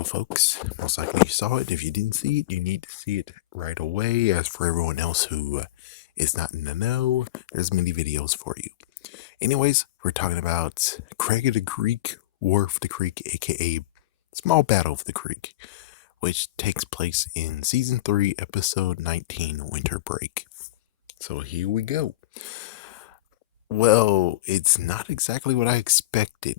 go, folks. Most likely you saw it. If you didn't see it, you need to see it right away. As for everyone else who is not in the know, there's many videos for you. Anyways, we're talking about Craig of the Creek, War of the Creek, aka Small Battle of the Creek, which takes place in Season 3, Episode 19, Winter Break. So here we go. Well, it's not exactly what I expected.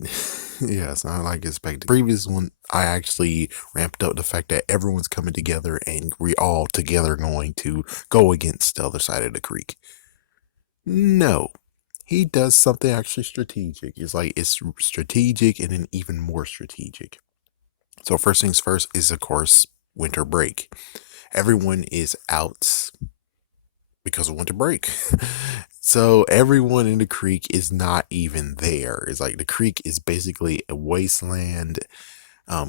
Yeah, it's not like I expected. Previous one, I actually ramped up the fact that everyone's coming together and we all together going to go against the other side of the creek. No, he does something actually strategic. It's strategic and then even more strategic. So first things first is, of course, winter break. Everyone is out because of winter break. So everyone in the creek is not even there. It's like the creek is basically a wasteland.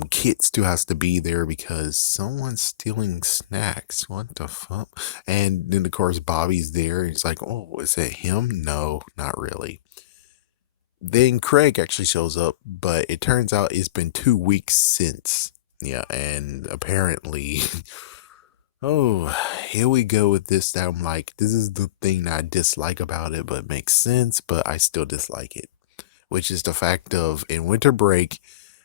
Kit still has to be there because someone's stealing snacks. What the fuck? And then of course Bobby's there. He's like, oh, is it him? No, not really. Then Craig actually shows up, but it turns out it's been 2 weeks since. Yeah, and apparently oh, here we go with this. That I'm like, this is the thing that I dislike about it, but makes sense, but I still dislike it. Which is the fact of in winter break,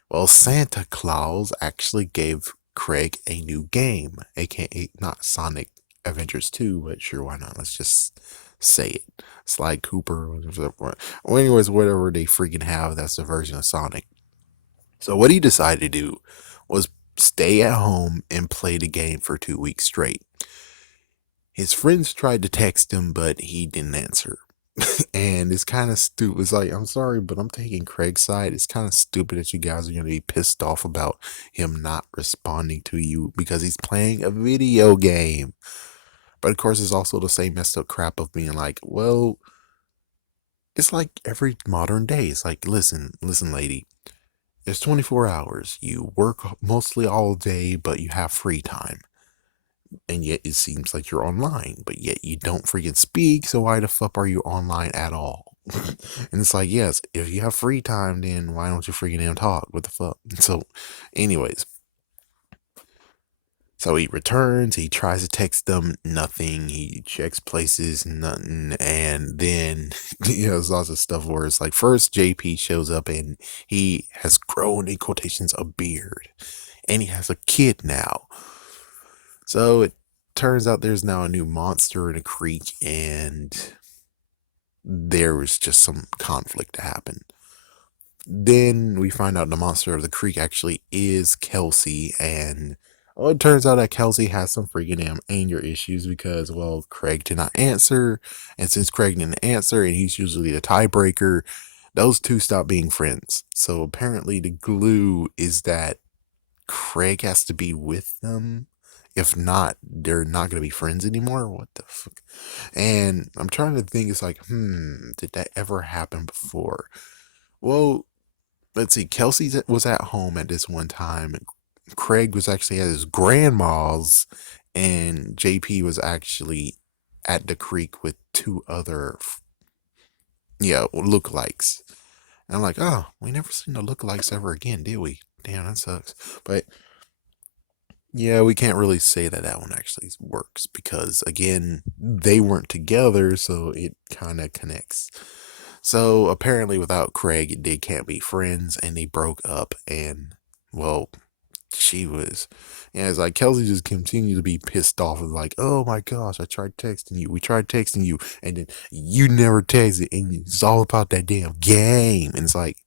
well, Santa Claus actually gave Craig a new game, aka not Sonic Adventures 2, but sure, why not? Let's just say it. Sly Cooper, or anyways, whatever they freaking have, that's the version of Sonic. So what he decided to do was stay at home and play the game for 2 weeks straight. His friends tried to text him, but he didn't answer. And it's kind of stupid. It's like, I'm sorry, but I'm taking Craig's side. It's kind of stupid that you guys are going to be pissed off about him not responding to you because he's playing a video game. But of course, it's also the same messed up crap of being like, well, it's like every modern day. It's like, listen, lady. It's 24 hours. You work mostly all day, but you have free time. And yet it seems like you're online, but yet you don't freaking speak. So why the fuck are you online at all? And it's like, yes, if you have free time, then why don't you freaking damn talk? What the fuck? So, anyways, so he returns, he tries to text them, nothing. He checks places, nothing. And then, there's lots of stuff where it's like, first, JP shows up and he has grown, in quotations, a beard. And he has a kid now. So it turns out there's now a new monster in a creek, and there was just some conflict to happen. Then we find out the monster of the creek actually is Kelsey, and well, it turns out that Kelsey has some freaking damn anger issues because, well, Craig did not answer, and since Craig didn't answer, and he's usually the tiebreaker, those two stop being friends. So apparently the glue is that Craig has to be with them. If not, they're not going to be friends anymore. What the fuck? And I'm trying to think, it's like, did that ever happen before? Well, let's see. Kelsey was at home at this one time. Craig was actually at his grandma's, and JP was actually at the creek with two other, lookalikes. And I'm like, oh, we never seen the lookalikes ever again, did we? Damn, that sucks. But yeah, we can't really say that that one actually works because, again, they weren't together, so it kind of connects. So apparently, without Craig, they can't be friends, and they broke up. And well, it's like Kelsey just continued to be pissed off and like, oh my gosh, I tried texting you. We tried texting you, and then you never texted, and it's all about that damn game. And it's like,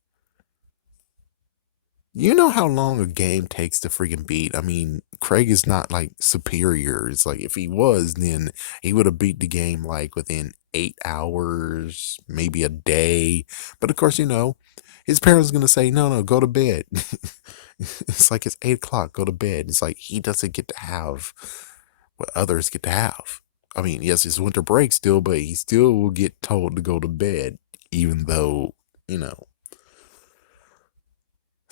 you know how long a game takes to freaking beat? I mean, Craig is not like superior. It's like if he was, then he would have beat the game like within 8 hours, maybe a day. But of course, his parents are gonna say, no, no, go to bed. It's like it's 8 o'clock, go to bed. It's like he doesn't get to have what others get to have. I mean, yes, it's winter break still, but he still will get told to go to bed, even though, you know.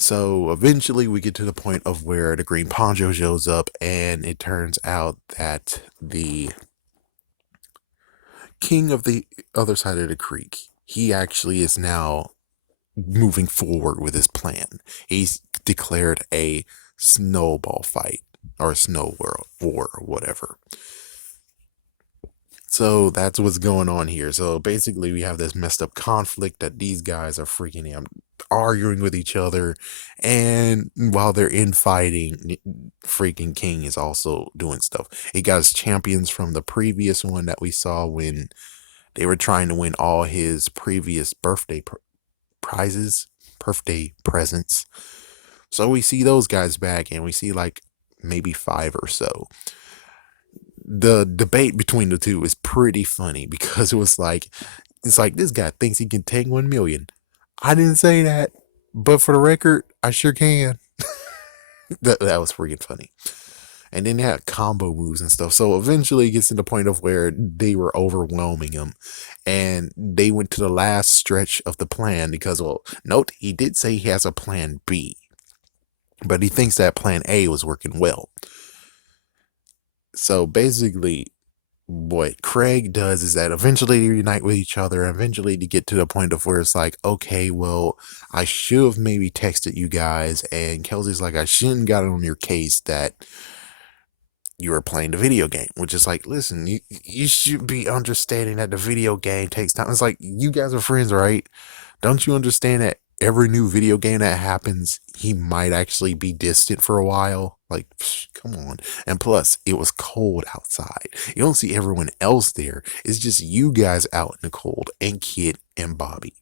So eventually we get to the point of where the green poncho shows up, and it turns out that the king of the other side of the creek, he actually is now moving forward with his plan. He's declared a snowball fight or snow world war or whatever. So that's what's going on here. So basically, we have this messed up conflict that these guys are freaking out, arguing with each other, and while they're infighting, freaking King is also doing stuff. He got his champions from the previous one that we saw when they were trying to win all his previous prizes, birthday presents. So we see those guys back, and we see like maybe 5 or so. The debate between the two is pretty funny because it's like this guy thinks he can take 1 million. I didn't say that, but for the record, I sure can. That was freaking funny. And then they had combo moves and stuff. So eventually it gets to the point of where they were overwhelming him. And they went to the last stretch of the plan because, well, note, he did say he has a plan B. But he thinks that plan A was working well. So basically, what Craig does is that eventually they unite with each other, eventually to get to the point of where it's like, okay, well, I should have maybe texted you guys, and Kelsey's like, I shouldn't got it on your case that you were playing the video game, which is like, listen, you should be understanding that the video game takes time. It's like, you guys are friends, right? Don't you understand that every new video game that happens, he might actually be distant for a while? Like, come on. And plus, it was cold outside. You don't see everyone else there. It's just you guys out in the cold, and Kid and Bobby.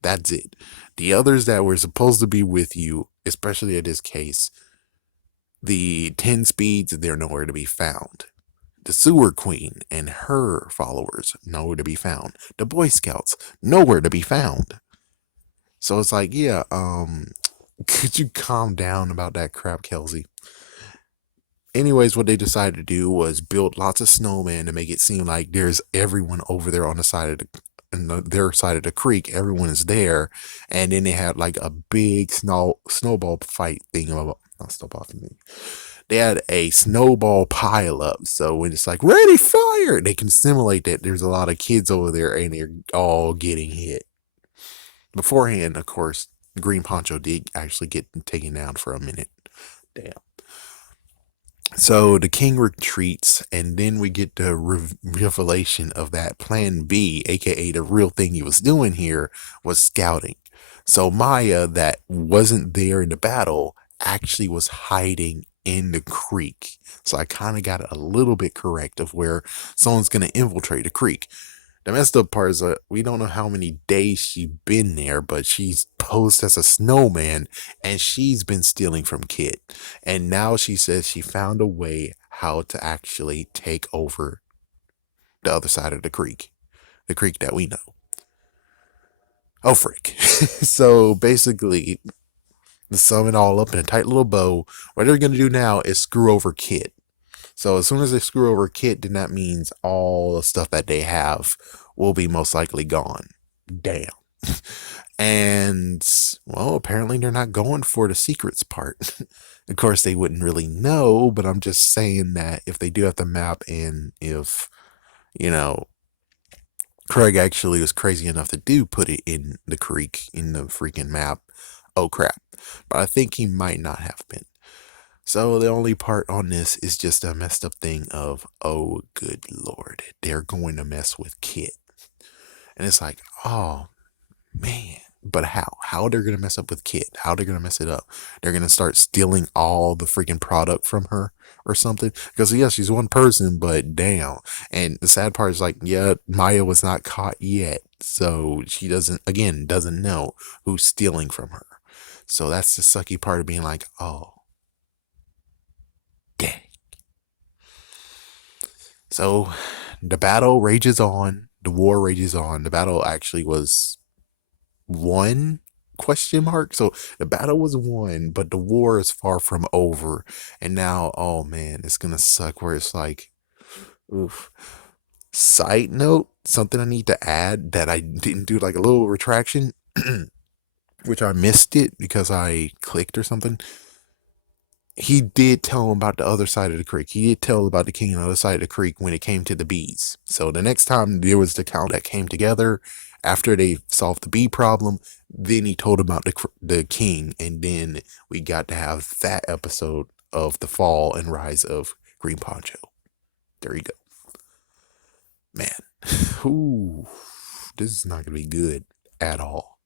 That's it. The others that were supposed to be with you, especially in this case, the 10 speeds, they're nowhere to be found. The Sewer Queen and her followers, nowhere to be found. The Boy Scouts, nowhere to be found. So it's like, yeah, could you calm down about that crap, Kelsey? Anyways, what they decided to do was build lots of snowmen to make it seem like there's everyone over there on the side of their side of the creek. Everyone is there, and then they had like a big snowball fight thing. Not snowball thing. They had a snowball pile up, so when it's like ready fire, they can simulate that there's a lot of kids over there and they're all getting hit. Beforehand, of course, Green Poncho did actually get taken down for a minute. Damn. So the king retreats, and then we get the revelation of that plan B, aka the real thing he was doing here, was scouting. So Maya, that wasn't there in the battle, actually was hiding in the creek. So I kind of got it a little bit correct of where someone's going to infiltrate the creek. The messed up part is that we don't know how many days she's been there, but she's posed as a snowman and she's been stealing from Kid. And now she says she found a way how to actually take over the other side of the creek that we know. Oh, frick. So basically, to sum it all up in a tight little bow, what they're going to do now is screw over Kid. So as soon as they screw over Kid, then that means all the stuff that they have will be most likely gone. Damn. And, well, apparently they're not going for the secrets part. Of course, they wouldn't really know, but I'm just saying that if they do have the map, and if, Craig actually was crazy enough to put it in the creek, in the freaking map, oh crap. But I think he might not have been. So the only part on this is just a messed up thing of, oh, good Lord, they're going to mess with Kid. And it's like, oh, man. But how? How they're going to mess up with Kid? How they're going to mess it up? They're going to start stealing all the freaking product from her or something? Because, yeah, she's one person, but damn. And the sad part is like, yeah, Maya was not caught yet. So she doesn't know who's stealing from her. So that's the sucky part of being like, oh, dang. So the battle rages on. The war rages on. The battle actually was won, ? So the battle was won, but the war is far from over. And now, oh man, it's gonna suck where it's like, oof. Side note, something I need to add that I didn't do, like a little retraction, which I missed it because I clicked or something. He did tell him about the other side of the creek. He did tell about the king on the other side of the creek when it came to the bees. So the next time there was the count that came together, After they solved the bee problem, then he told about the king, and then we got to have that episode of the fall and rise of Green Poncho. There you go, man. Ooh, this is not gonna be good at all.